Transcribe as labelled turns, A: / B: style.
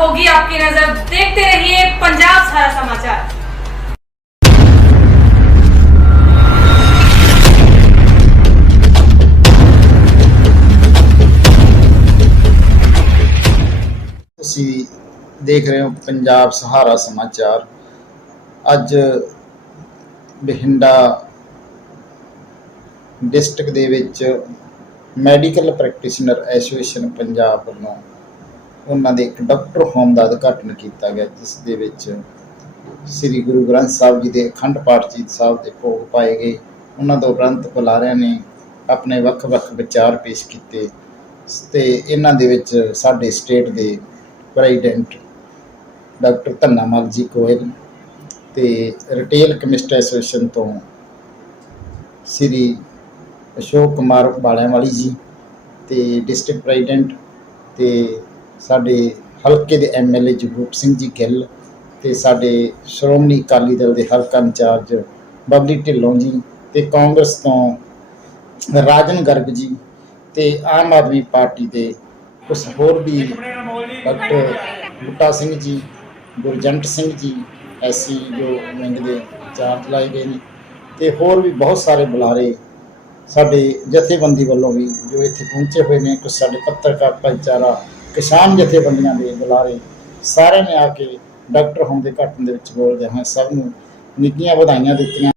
A: होगी आपकी नजर देखते रहिए पंजाब सारा समाचार
B: ਤੁਸੀਂ ਦੇਖ ਰਹੇ ਹੋ ਪੰਜਾਬ ਸਹਾਰਾ ਸਮਾਚਾਰ ਅੱਜ ਬਠਿੰਡਾ ਡਿਸਟ੍ਰਿਕਟ ਦੇ ਵਿੱਚ ਮੈਡੀਕਲ ਪ੍ਰੈਕਟੀਸ਼ਨਰ ਐਸੋਸੀਏਸ਼ਨ ਪੰਜਾਬ ਵੱਲੋਂ ਉਹਨਾਂ ਦੇ ਇੱਕ ਡਾਕਟਰ ਹੋਮ ਦਾ ਉਦਘਾਟਨ ਕੀਤਾ ਗਿਆ, ਜਿਸ ਦੇ ਵਿੱਚ ਸ੍ਰੀ ਗੁਰੂ ਗ੍ਰੰਥ ਸਾਹਿਬ ਜੀ ਦੇ ਅਖੰਡ ਪਾਠ ਜੀ ਸਾਹਿਬ ਦੇ ਭੋਗ ਪਾਏ ਗਏ। ਉਹਨਾਂ ਤੋਂ ਉਪਰੰਤ ਬੁਲਾਰਿਆਂ ਨੇ ਆਪਣੇ ਵੱਖ-ਵੱਖ ਵਿਚਾਰ ਪੇਸ਼ ਕੀਤੇ ਤੇ ਇਹਨਾਂ ਦੇ ਵਿੱਚ ਸਾਡੇ ਸਟੇਟ ਦੇ ਪ੍ਰੈਜ਼ੀਡੈਂਟ ਡਾਕਟਰ ਧੰਨਾਮਲ ਜੀ ਕੋਇਲ ਤੇ ਰਿਟੇਲ ਕੈਮਿਸਟ ਐਸੋਸੀਏਸ਼ਨ ਤੋਂ ਸ੍ਰੀ ਅਸ਼ੋਕ ਕੁਮਾਰ ਬਾਲਿਆਂਵਾਲੀ ਜੀ ਤੇ ਡਿਸਟ੍ਰਿਕਟ ਪ੍ਰੈਜ਼ੀਡੈਂਟ ਤੇ ਸਾਡੇ ਹਲਕੇ ਦੇ ਐਮਐਲਏ ਜਗਰੂਪ ਸਿੰਘ ਜੀ ਗਿੱਲ ਤੇ ਸਾਡੇ ਸ਼੍ਰੋਮਣੀ ਅਕਾਲੀ ਦਲ ਦੇ ਹਲਕਾ ਇੰਚਾਰਜ ਬਬਲੀ ਢਿੱਲੋਂ ਜੀ ਤੇ ਕਾਂਗਰਸ ਤੋਂ ਰਾਜਨ ਗਰਗ ਜੀ ਤੇ ਆਮ ਆਦਮੀ ਪਾਰਟੀ ਦੇ ਕੁਝ ਹੋਰ ਵੀ ਡਾਕਟਰ ਬੁੱਟਾ ਸਿੰਘ ਜੀ, ਗੁਰਜੰਟ ਸਿੰਘ ਜੀ, ਐਸੀ ਜੋ ਵਿੰਗ ਦੇ ਚਾਰਜ ਲਾਏ ਗਏ ਨੇ ਤੇ ਹੋਰ ਵੀ ਬਹੁਤ ਸਾਰੇ ਬੁਲਾਰੇ ਸਾਡੇ ਜਥੇਬੰਦੀ ਵੱਲੋਂ ਵੀ ਜੋ ਇੱਥੇ ਪਹੁੰਚੇ ਹੋਏ ਨੇ ਕੁਝ ਸਾਡੇ ਪੱਤਰਕਾਰ ਭਾਈਚਾਰਾ ਕਿਸਾਨ ਜਥੇਬੰਦੀਆਂ ਦੇ ਬੁਲਾਰੇ ਸਾਰਿਆਂ ਨੇ ਆ ਕੇ ਡਾਕਟਰ ਹੋਣ ਦੇ ਘਟਨ ਦੇ ਵਿੱਚ ਬੋਲਦੇ ਹਾਂ, ਸਭ ਨੂੰ ਨਿੱਕੀਆਂ ਵਧਾਈਆਂ ਦਿੱਤੀਆਂ।